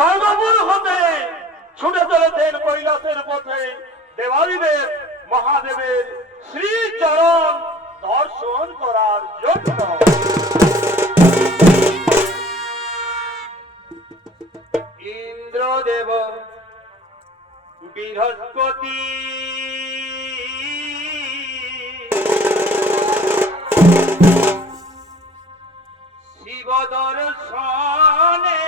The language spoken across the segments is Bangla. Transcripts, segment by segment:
স্বর্গপুর হতে ছুটে চলেছেন কৈলাসের পথে দেবাদিদেব মহাদেবের শ্রীচরণ দর্শন করার জন্য। ইন্দ্রদেব বৃহস্পতি শিব দর্শনে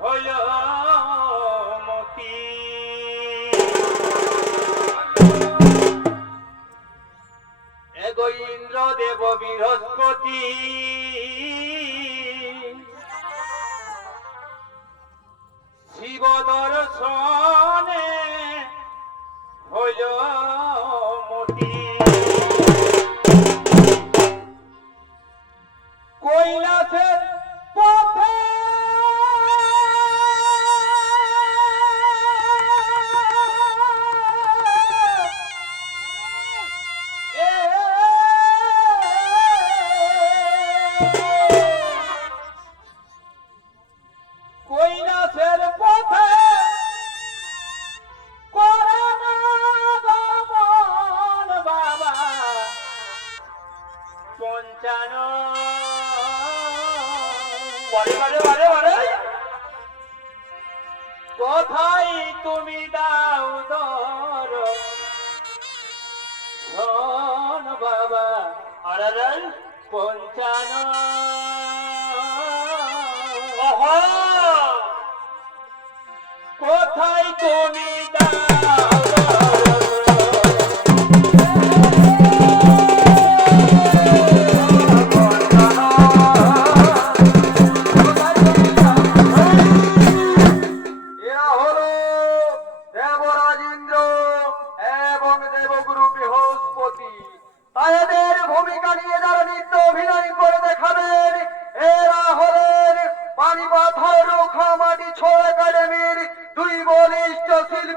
হল মতি। এগো ইন্দ্রদেব বৃহস্পতি শিব দর্শনে হল মতি। কৈলাসের পথে কৈলাসের পথে করে না গমন বাবা পঞ্চানো। কোথায় তুমি দাও দর্শন বাবা পঞ্চানো। কোথায় তুমি দাও তাদের ভূমিকা নিয়ে যারা নৃত্য অভিনয় করে দেখাবেন, এরা হলেন পানিপথ রুখা মাটি ছো একাডেমির দুই বলিষ্ঠ শিল্পী।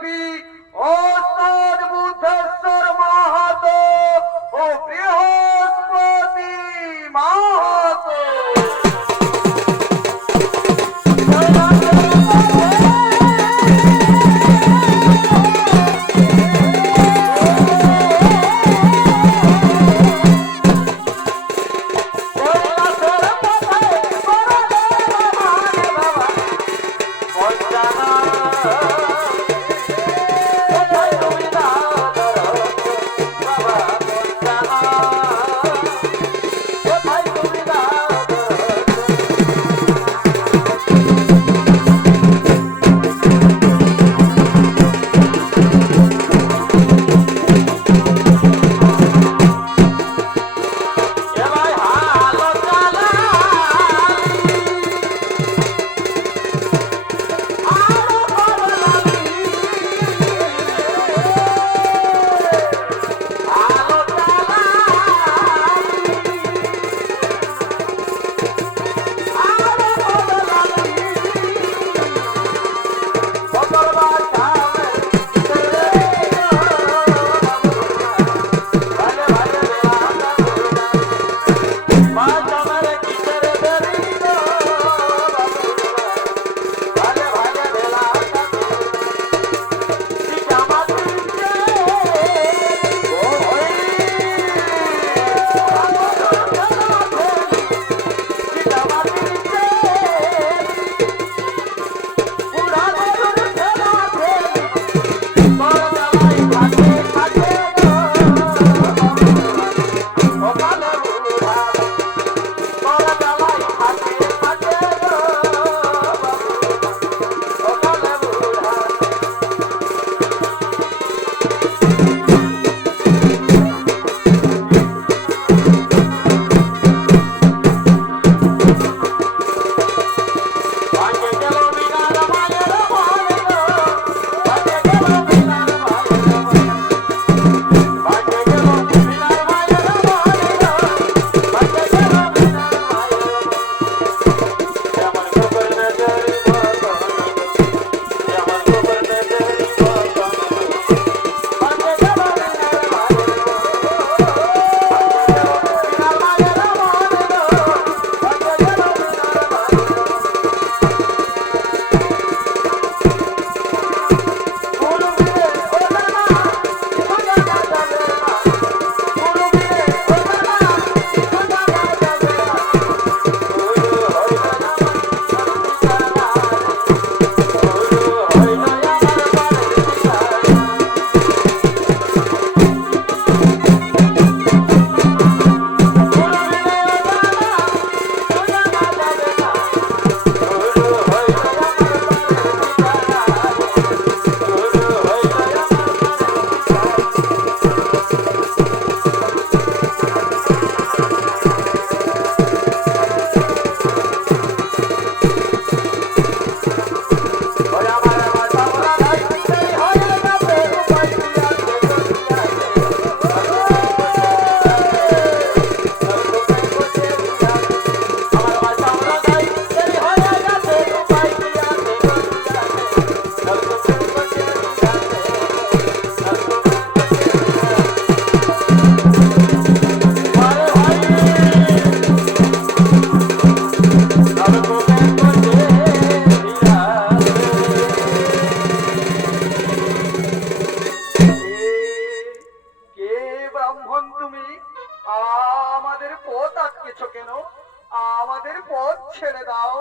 পথ ছেড়ে দাও।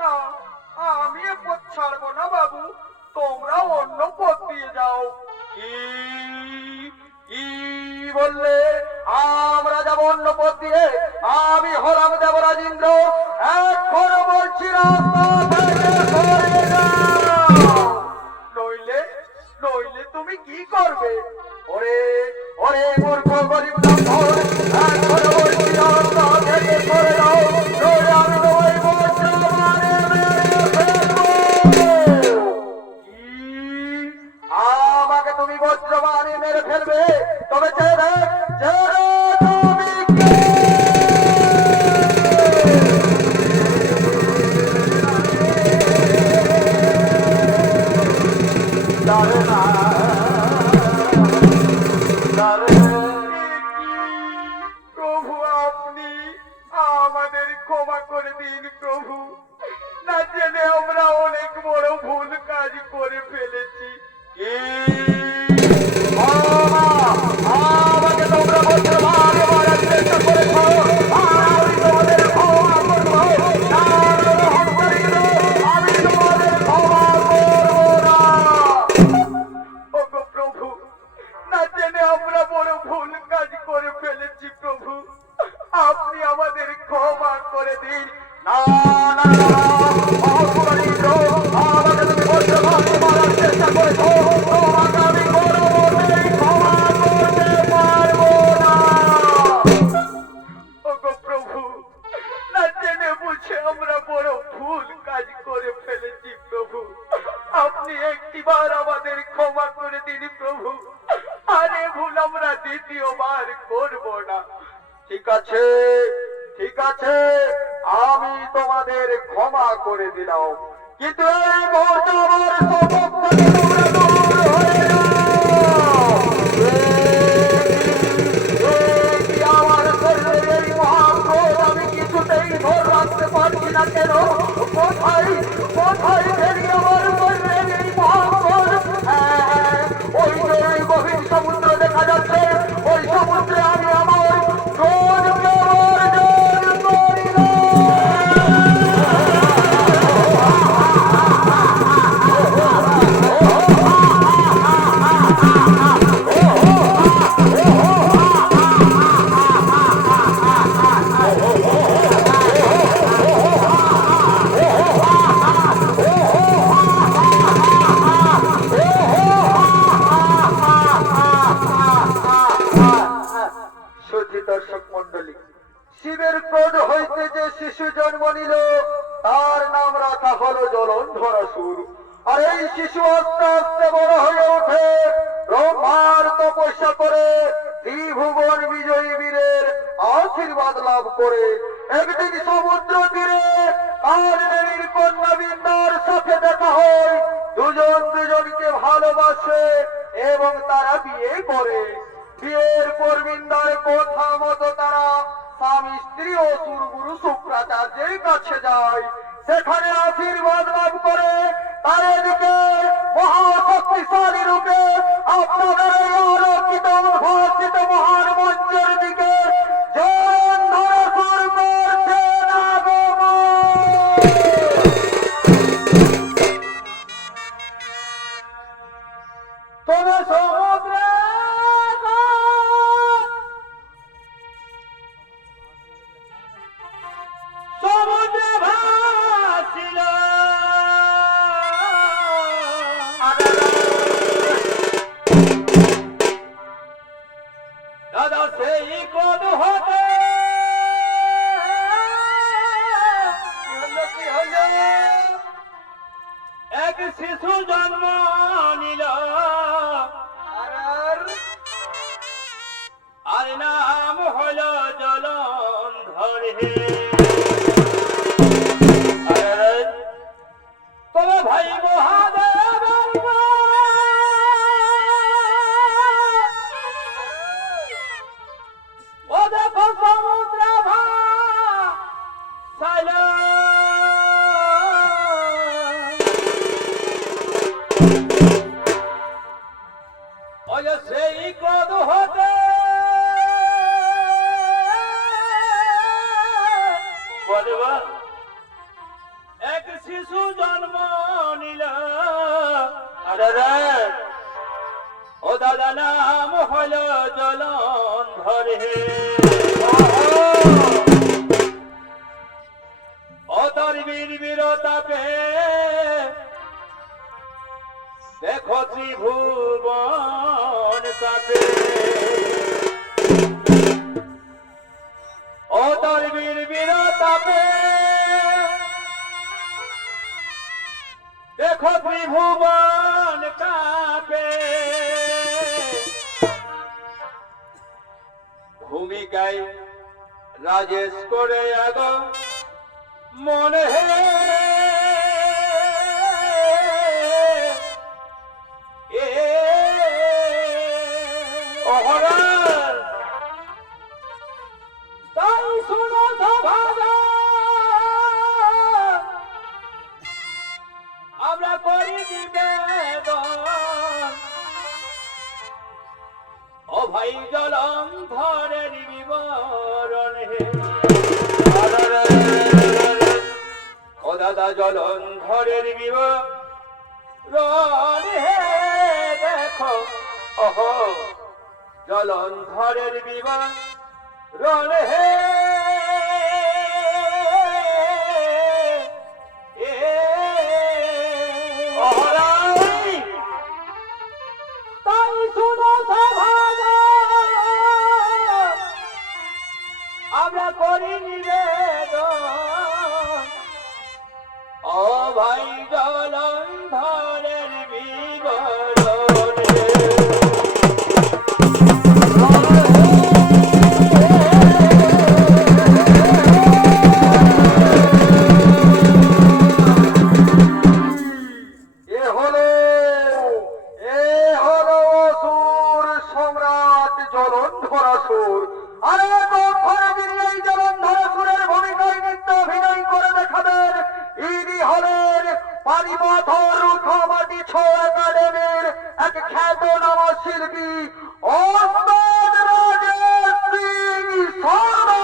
না, আমি এ পথ ছাড়বো না বাবু, তোমরা অন্য পথ দিয়ে যাও। কি কি বললে? আমরা যাব অন্য পথ দিয়ে? আমি হলাম দেবরাজ ইন্দ্র, এখন বলছি রাস্তা থেকে সরে যাও, নইলে নইলে তুমি কি করবে? ওরে ওরে মূর্খ গরিব ব্রাহ্মণ, এখন বলছি রাস্তা থেকে সরে যাও, নইলে আমি তোমায় বজ্রবাণে মেরে ফেলবো। কি? আমাকে তুমি বজ্রবাণে মেরে ফেলবে? তবে চেয়ে দেখ, চেয়ে দেখ তুমি কে? জানে না, জানে না। প্রভু, আপনি আমাদের ক্ষমা করে দিন প্রভু, না জেনে আমরা অনেক বড় ভুল কাজ করে ফেলেছি। কি? আমাকে তোমরা বজ্রবাণে মারার চেষ্টা করেছো, আমি তোমাদের ক্ষমা করবো না। আমি তোমাদের ক্ষমা করবো না। ওগো প্রভু, না জেনে আমরা বড় ভুল কাজ করে ফেলেছি প্রভু, আপনি আমাদের ক্ষমা করে দিন। না না না, অপরাধীরা, আমাকে তুমি বজ্রবাণে মারার চেষ্টা করেছো, তোমাকে আমি কোনোমতেই ক্ষমা করতে পারবো না। ওগো প্রভু, না জেনে বুঝে আমরা বড় ভুল কাজ করে ফেলেছি প্রভু, আপনি একটিবার আমাদের ক্ষমা করে দিন প্রভু, আর এ ভুল আমরা দ্বিতীয়বার করব না। ঠিক আছে, ঠিক আছে, আমি তোমাদের ক্ষমা করে দিলাম, কিন্তু এই মুহূর্তে আমার সম্মুখ থেকে তোমরা দূর হয়ে যাও। কি আমার শরীরের এই মহাক্রোধ আমি কিছুতেই ধরে রাখতে পারছি না কেন? কোথায় কোথায় ফেলি আমার শরীরের এই মহাক্রোধ? ওই যে ওই গভীর সমুদ্র দেখা যাচ্ছে, ওই সমুদ্রে আমি আমার ক্রোধকে অর্জন করিলাম। সুধী দর্শক মন্ডলী, শিবের ক্রোধ হইতে যে শিশু জন্ম নিল তার নাম রাখা হলো জলন্ধরাসুর। আর এই শিশু আস্তে আস্তে বড় হয়ে ওঠে, ব্রহ্মার তপস্যা করে ত্রিভুবন বিজয়ী বীরের আশীর্বাদ লাভ করে একদিন সমুদ্র তীরে কালদেবীর কন্যা বিন্দার সাথে দেখা হয়। দুজন দুজনকে ভালোবাসে এবং তারা বিয়ে করে। বিয়ের পর বিন্দার কথা মতো তারা স্বামী স্ত্রী ও সুরগুরু শুক্রাচার্যের কাছে যায়, সেখানে আশীর্বাদ লাভ করে। তার এদিকে মহাশক্তিশালী রূপে আপনাদের এই আলোকিত উদ্ভাসিত মহান মঞ্চের দিকে জলন্ধরাসুর করছেন আগমন। তবে সমুদ্রে সমুদ্রে ভাসিল দাদা সেই ক্রোধ হতে কি হলো? এক শিশু জন্ম নিল, আর নাম হল জলন্ধর হে। তবে ভাই মহাদেব ও দেখো সমুদ্র ভাসাইল, এক শিশু জন্ম নিল আরে রে ও দাদা নাম হলো জলন্ধর হে ও তার বীর বীরতাকে দেখো ত্রিভুবন কাপে ও তার বীর বীরতাকে দেখো ত্রিভুবন কাপে ভূমিকায় রাজেশ করে আগ মনে হে তাই শুনো সভাগণ, আমরা করি নিবেদন ও ভাই জলন্ধরের বিবরণ হে ও দাদা জলন্ধরের বিবরণ হে দেখো ওহো জলন্ধরের বিবরণ হে তাই শুনো সভাগণ, আমরা করি নিবেদন ও ভাই জলন্ধরের বিবরণ এ হলো অসুর সম্রাট জলন্ধরাসুর। আরে ঘরে যিনি এই জলন্ধরাসুরের ভূমিকায় নৃত্য অভিনয় করে দেখাবেন, ইনি হলেন পানিপথর রুখমাটি ছ একাডেমির এক খ্যাতনামা শিল্পী ওস্তাদ রাজেশ সিং শর্মা।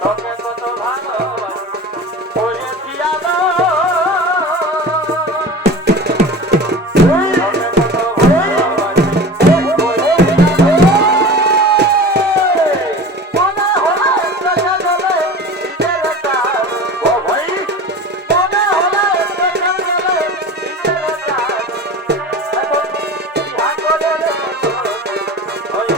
তোকে কত ভালোবাসি ওরে পিয়াদা তোকে কত ভালোবাসি ওরে পিয়াদা মনে হলো চলে গেলে নিজের কাজ ও ভাই মনে হলো চলে গেলে নিজের কাজ এখন বিহা করে রে ওই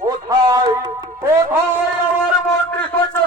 কোথায় কোথায় আমার মন্ত্রী সৈন্য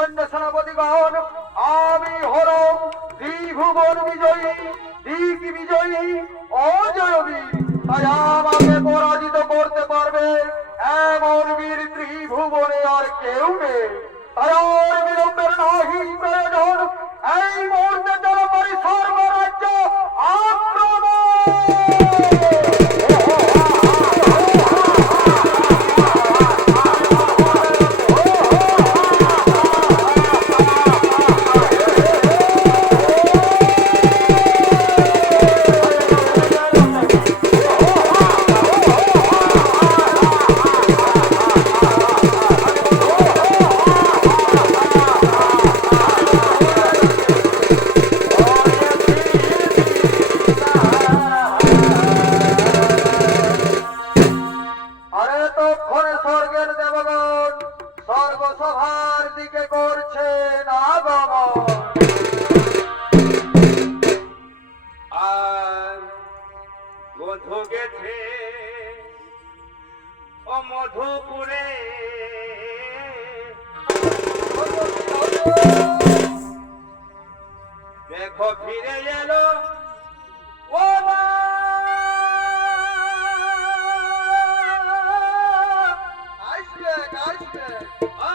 সৈন্য সেনাপতিগণ, আমি হলাম ত্রিভুবন বিজয়ী, দিক বিজয়ী, অজয় বীর। তাই আমাকে পরাজিত করতে পারবে এমন বীর ত্রিভুবনে আর কেউ নেই। তাই আর বিলম্বের নাহি প্রয়োজন, এই মুহূর্তে চলো করি সর্বরাজ্য আক্রমণ। আরে তক্ষণে স্বর্গের দেবগণ স্বর্গসভার দিকে করছেন আগমন। আর বধু গেছে ও মধুপুরে, দেখো ফিরে এলো ও মা। আসবে আসবে। আ,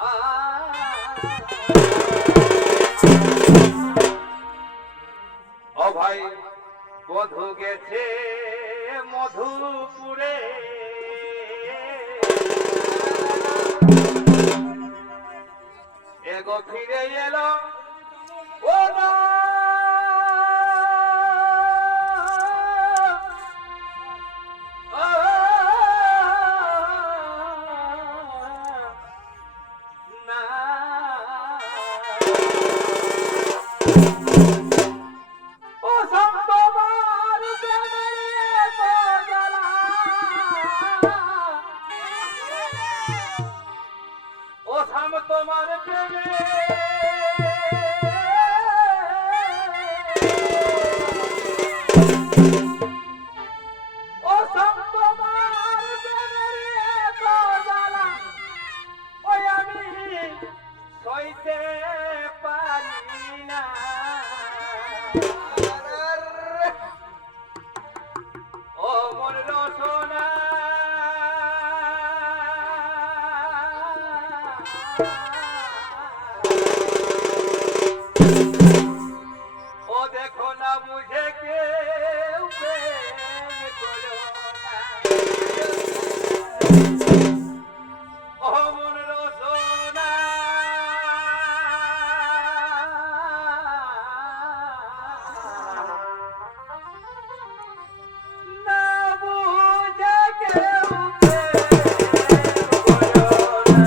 আ, ও ভাই বধু গেছে মধুপুরে, এগো ফিরে এলো ও মা। না ও সম্ভবার প্রেমের এত জ্বালা, ও সাম তোমার প্রেমে ও সাম তোমার প্রেমের এত জ্বালা, ওই আমি সইতে পারি না। ও মন রসনা ও দেখো না বুঝে কেউ প্রেম করো না। ও মন রসনা না বুঝে কেউ প্রেম করো না।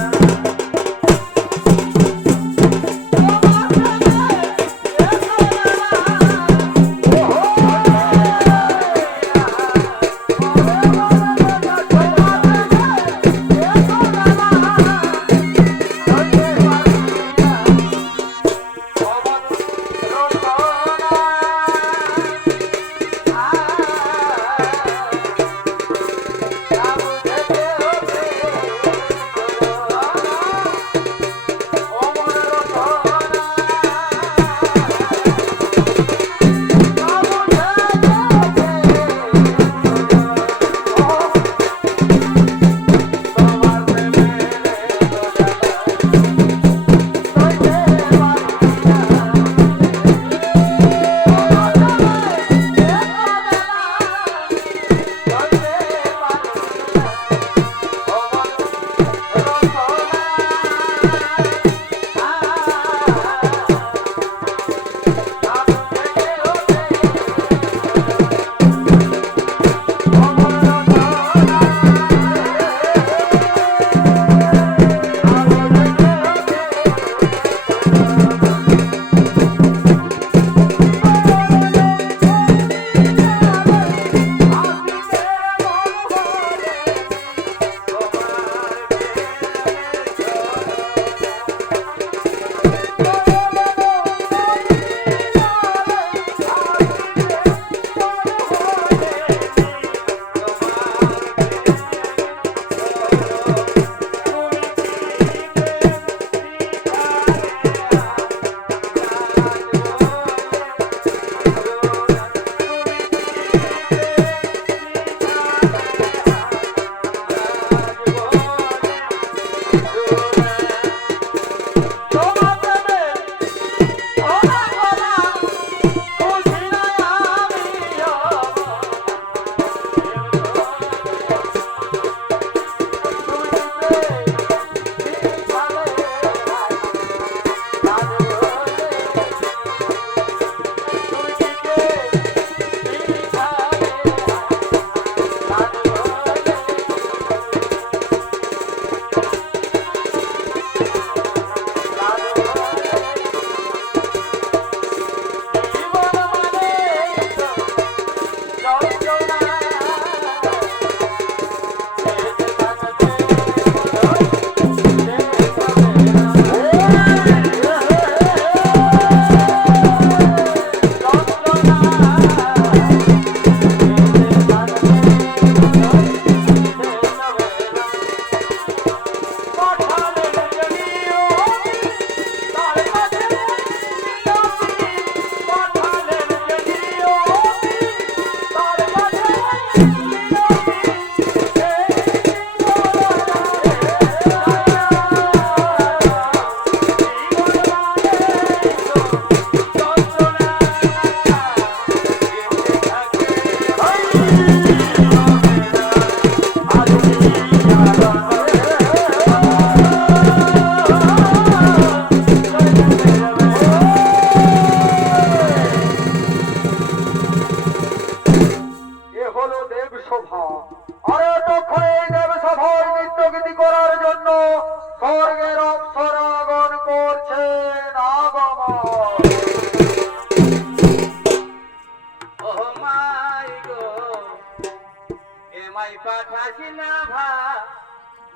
পাঠাছি না ভা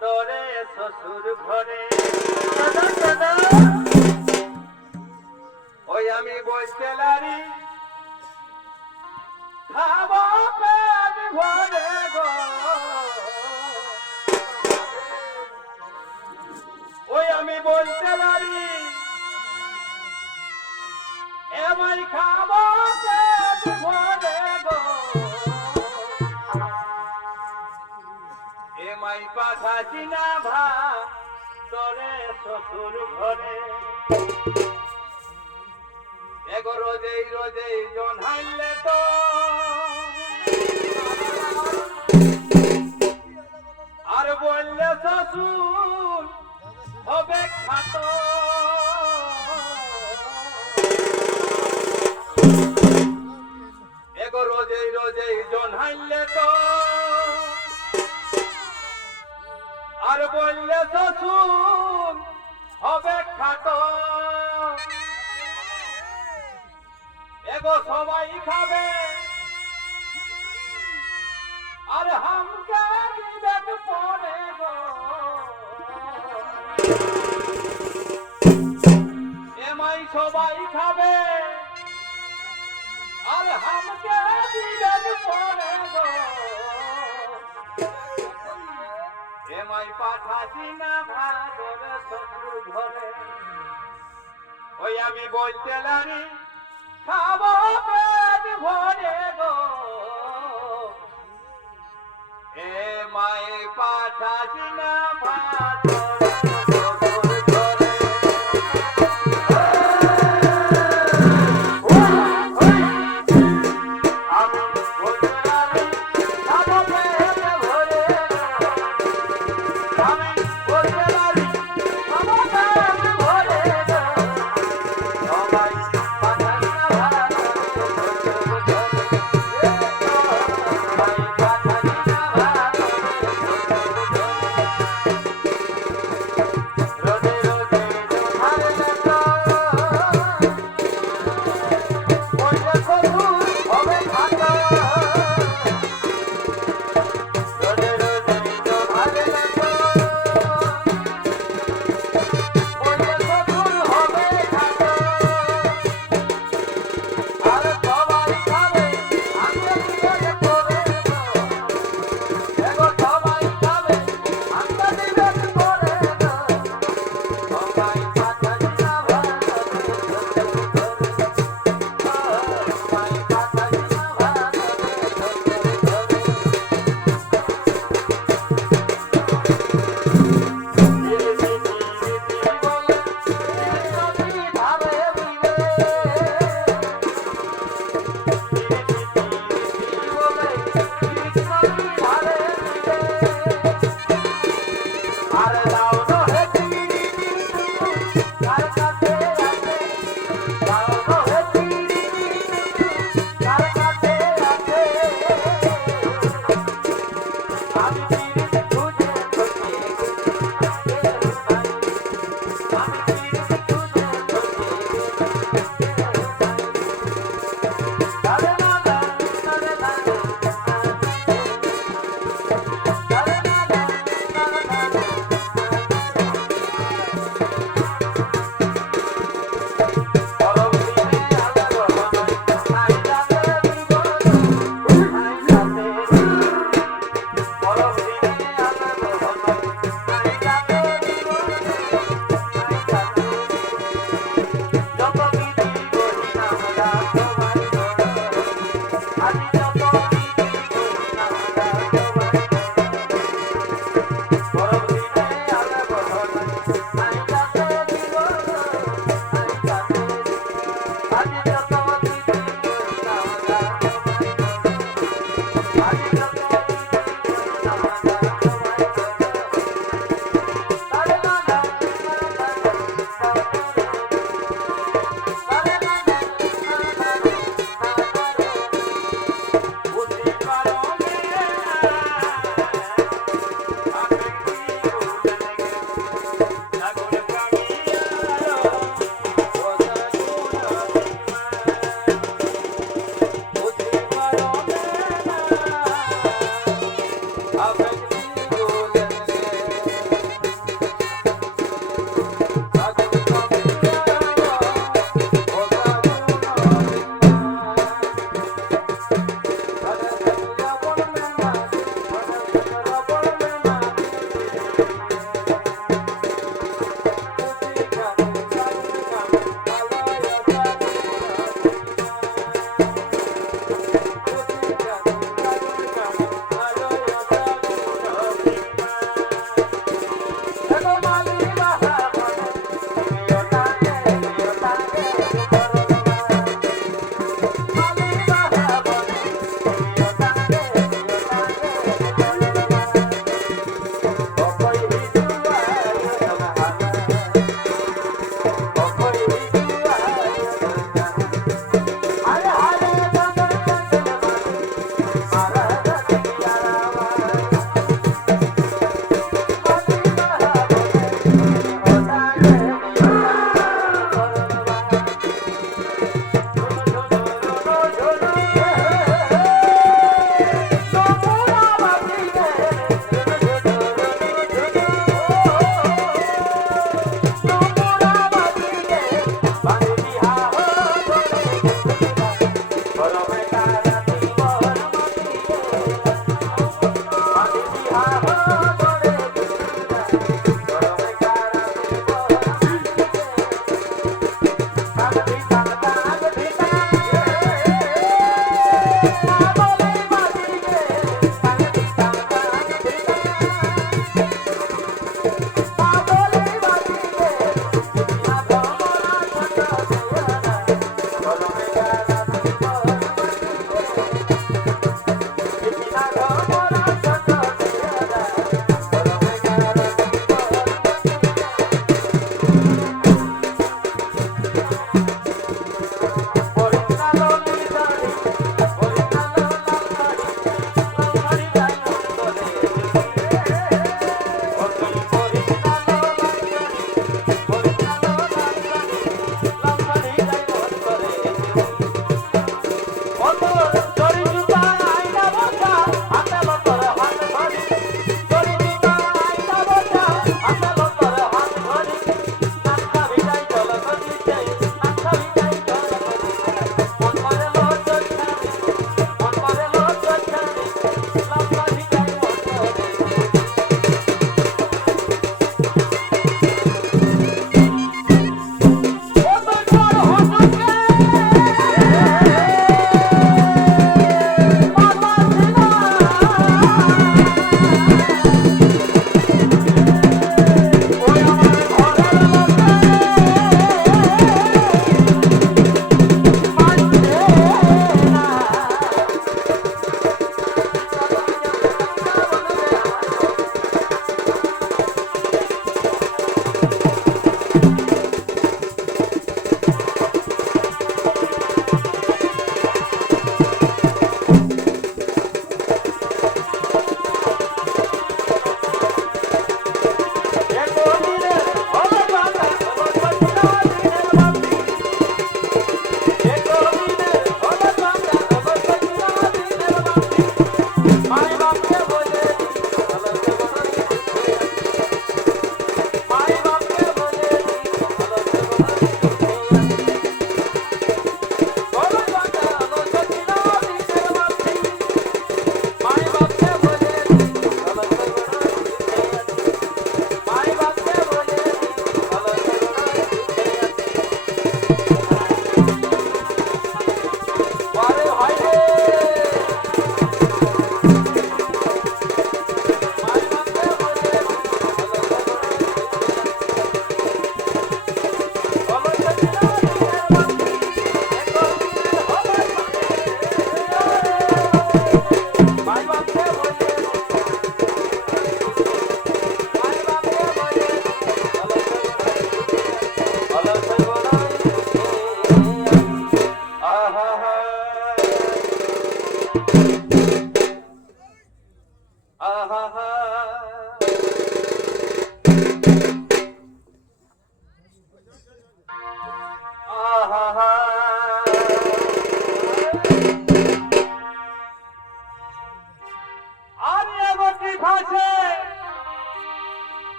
দরে শ্বশুর ঘরে ওই আমি বসতে লারি খাবো পেট ভরে গো ওই আমি বলতে লারি এমাই খাবো পেট ভরে গো এমাই পাঠাছি না ভা তোরে শ্বশুর ঘরে এগো রোজেই রোজেই জনহাইলে তো আর বললে শ্বশুর হবে খাতো এগো রোজেই রোজেই জনহাইলে তো আর বললে শ্বশুর হবে খাটো এগো সবাই খাবে আর হামকে দিবেক পড়ে গো এমাই সবাই খাবে আর হামকে দিবেক পড়ে গো এমাই পাঠাছি না ভাগর শ্বশুর ঘরে ওই আমি বলতে লারি খাবো পেট ভরে গো এমাই পাঠাছি না ভাগর শ্বশুর ঘরে আমি বলতে লারি খাবো পেট ভরে আমি বলতে লারি খাবো পেট ভরে গো সবাই পাঠাছি না ভাগর শ্বশুর ঘরে সবাই পাঠাছি না ভাগর শ্বশুর ঘরে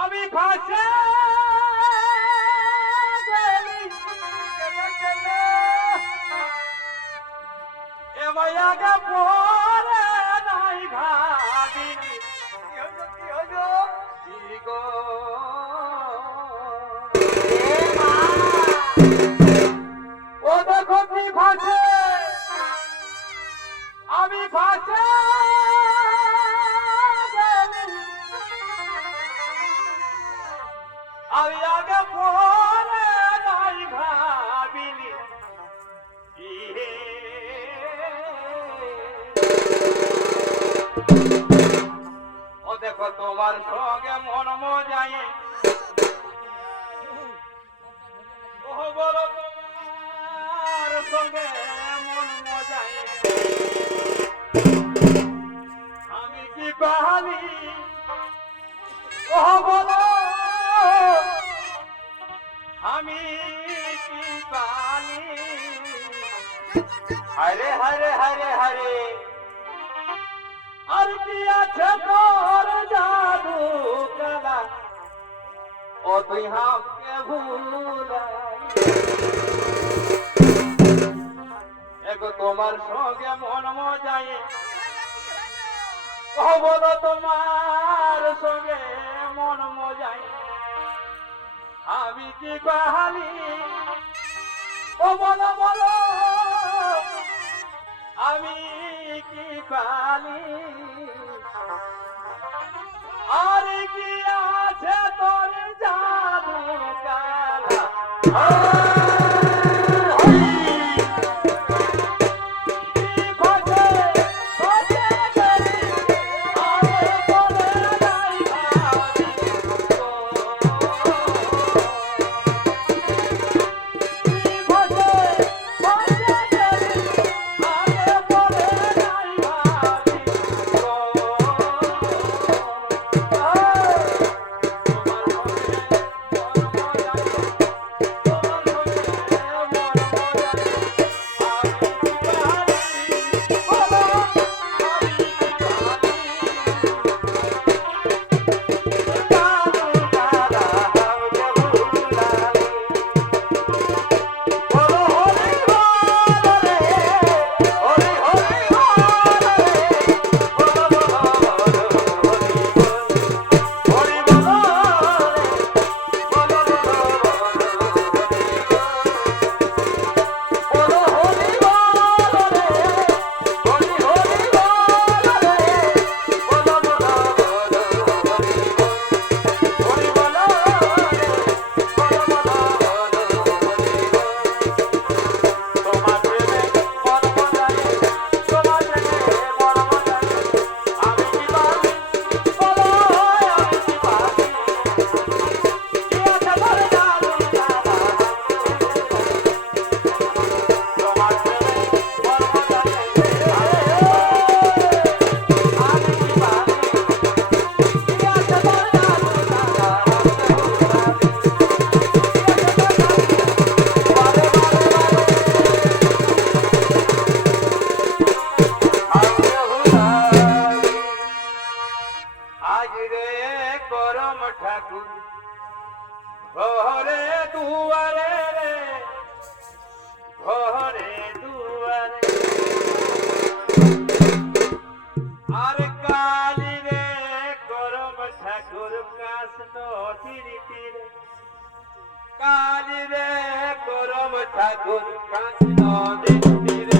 আমি ফাঁসে গেলি এ মায়াকে পরে নাই ভাবিনি কি হলো কি গো ও দেখো কি ফাঁসে আমি ফাঁসে আমি আগে পরে নাই ভাবিনি ও দেখো তোমার সঙ্গে মন মজাই ও বলো তোমার সঙ্গে মন মজাই আমি কি পাহালি ও বলো আমি কি পালি হরে হরে হরে হরে আর কি আছে তোর জাদু কালা ও তুই হামকে ভুলাই এগো তোমার সঙ্গে মন মজাই ও বলো তোমার সঙ্গে মন মজাই আমি কি পাহালি ও বলো বলো আমি কি পালি আর কি আছে তোর জাদু কালা ঘরে দুয়ারে রে ঘরে দুয়ারে আর কালি রে করম ঠাকুর কাশ নদীর তীরে কালি রে করম ঠাকুর কাশ নদীর তীরে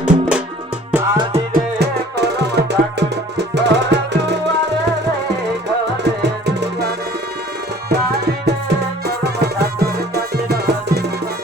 কালি রে করম ঠাকুর ঘরে দুয়ারে রে ঘরে দুয়ারে কালি রে করম ঠাকুর কাশ নদীর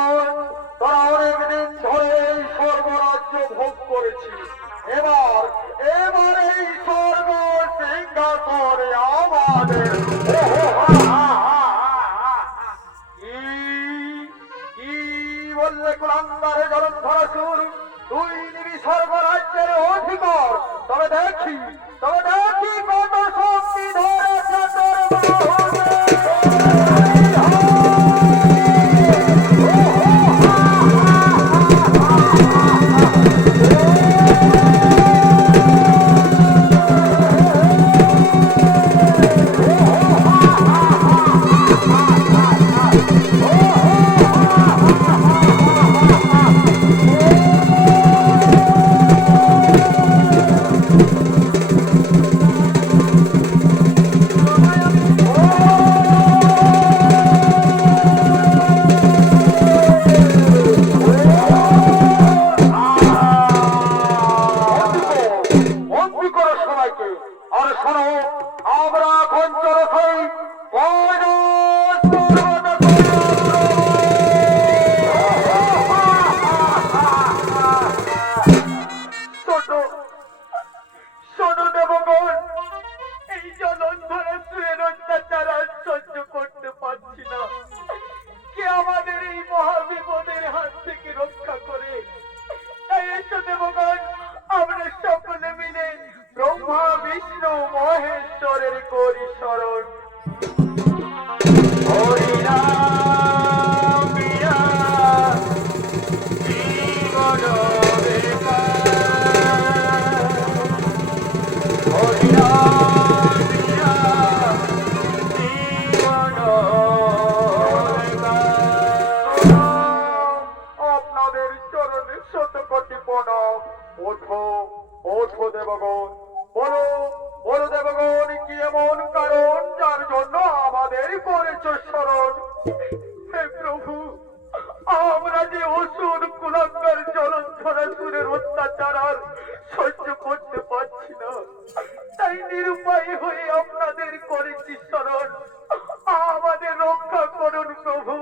দেবগণ, তোরা অনেকদিন ধরে এই স্বর্গরাজ্য ভোগ করেছিস। এবার এবার এই স্বর্গ সিংহাসনে আমাদের। কি কি বললে কুলাঙ্গারে জলন্ধরাসুর? তুই নিবি স্বর্গরাজ্যের অধিকার? তবে দেখি কত শক্তি ধরেছে তোর বাহুতে। বন্দি করো সবাইকে। আর শোনো, আমরা এখন চলেছি শোনো দেবগণ, এই জলন্ধরাসুরের অত্যাচার আর সহ্য করতে পারছি না। কে আমাদের এই মহাবিপদের হাত থেকে রক্ষা করে? তাই এসো দেবগণ, আমরা সকলে মিলে ব্রহ্মা বিষ্ণু মহেশ্বরের করি শরণ। হরিনাম বিনা জীবন বেকার, হরিনাম বিনা জীবন বেকার। আপনাদের চরণে শতকোটি প্রণাম। ওঠো ওঠো দেবগণ, বলো বলো দেবগণ, কি এমন কারণ যার জন্য আমাদের করেছ স্মরণ? হে প্রভু, আমরা যে অসুর কুলাঙ্গার জলন্ধরাসুরের অত্যাচার আর সহ্য করতে পারছি না, তাই নিরুপায় হয়ে আপনাদের করেছি স্মরণ। আমাদের রক্ষা করুন প্রভু,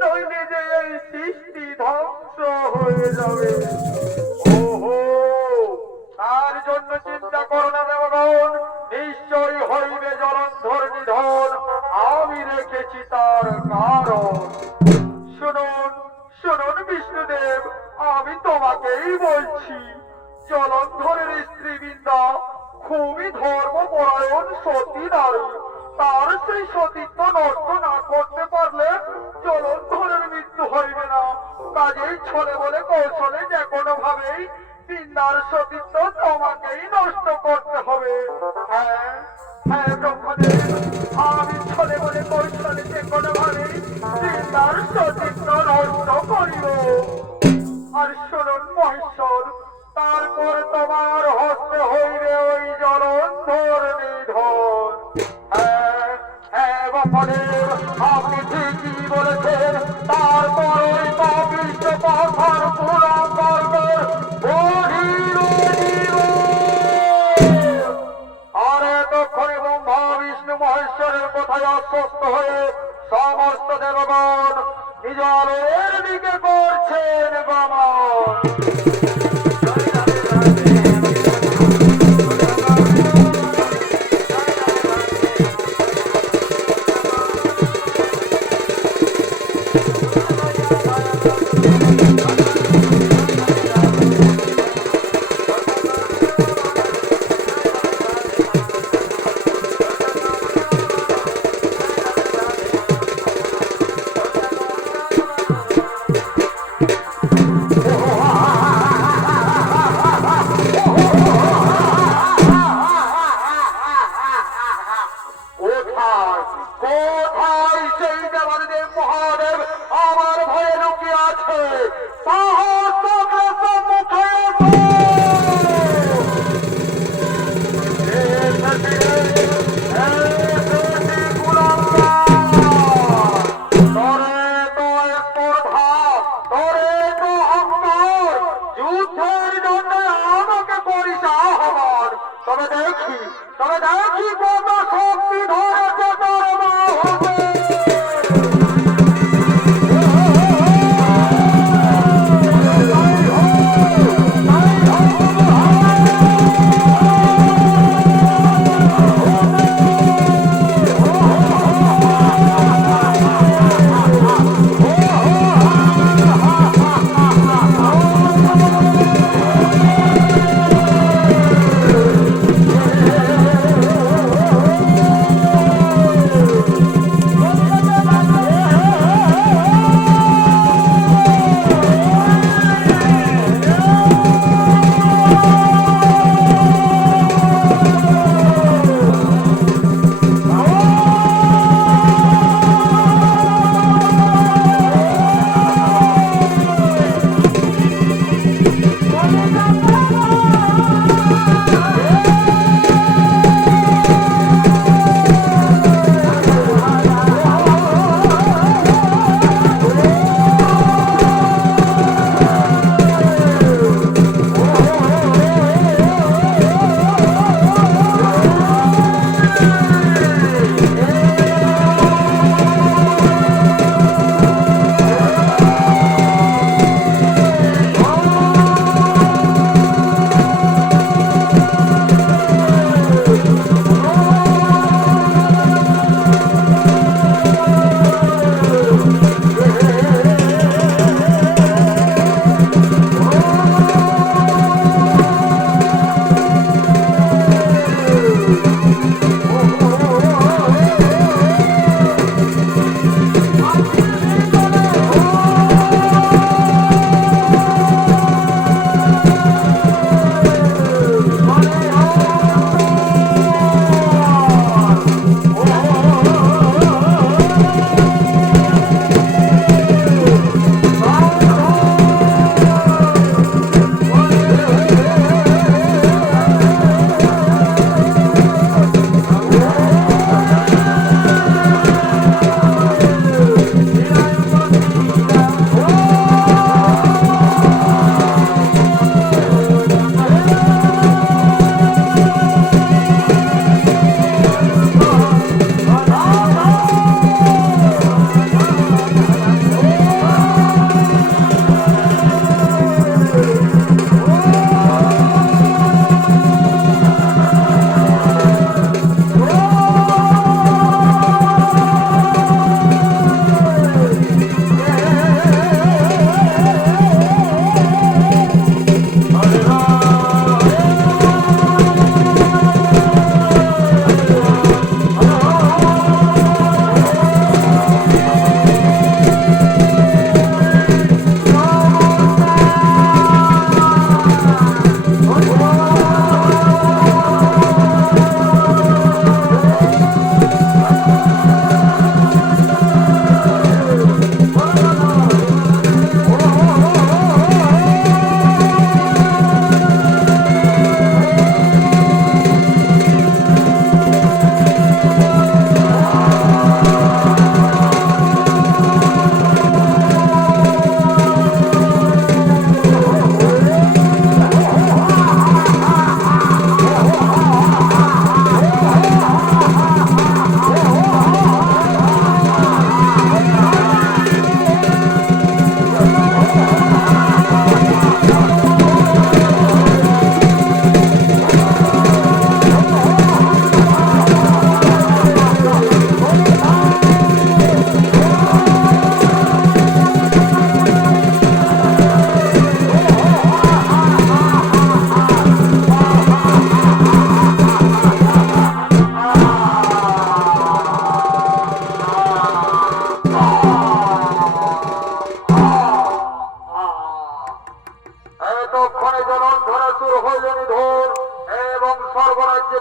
নইলে যে এই সৃষ্টি ধ্বংস হয়ে যাবে। ওহো, তার জন্য চিন্তা করো না দেবগণ, নিশ্চয়ই হইবে জলন্ধর নিধন। আমি রেখেছি তার কারণ। শুনুন শুনুন বিষ্ণুদেব, আমি তোমাকেই বলছি। জলন্ধরের স্ত্রী বৃন্দা খুবই ধর্মপরায়ণ সতী নারী। তার সেই সতীত্ব নষ্ট না করতে পারলে জলন্ধরের মৃত্যু হইবে না। কাজেই ছলে বলে কৌশলে যে কোনো ভাবেই বৃন্দার সতীত্ব তোমাকেই নষ্ট করতে হবে। হ্যাঁ হ্যাঁ ব্রহ্মদেব, আমি ছলে বলে কৌশলে যে কোনো ভাবেই বৃন্দার সতীত্ব নষ্ট করিব। আর শুনুন মহেশ্বর, তারপর তোমার হস্ত হইবে ওই জলন্ধর নিধন। হ্যাঁ হ্যাঁ ব্রহ্মদেব, আপনি ঠিকই বলেছেন। তারপর ওই পাপিষ্ঠ পাথার কুলাঙ্গারদের বহির জীব। আর এতক্ষণে ব্রহ্মা বিষ্ণু মহেশ্বরের কথায় আশ্বস্ত হয়ে সমস্ত দেবগণ নিজ আলোর দিকে করছেন গমন। কোথায় সেই দেবাদিদেব মহাদেব আমার ভয়ে লুকিয়ে আছে? সাহস থাকলে সম্মুখে এসো। যুদ্ধের জন্য আমাকে করিস আহ্বান। তবে দেখি কত শক্তি ধরেছে তোর বাহুতে।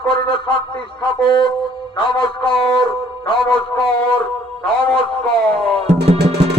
করিল শান্তি স্থাপন। নমস্কার, নমস্কার, নমস্কার।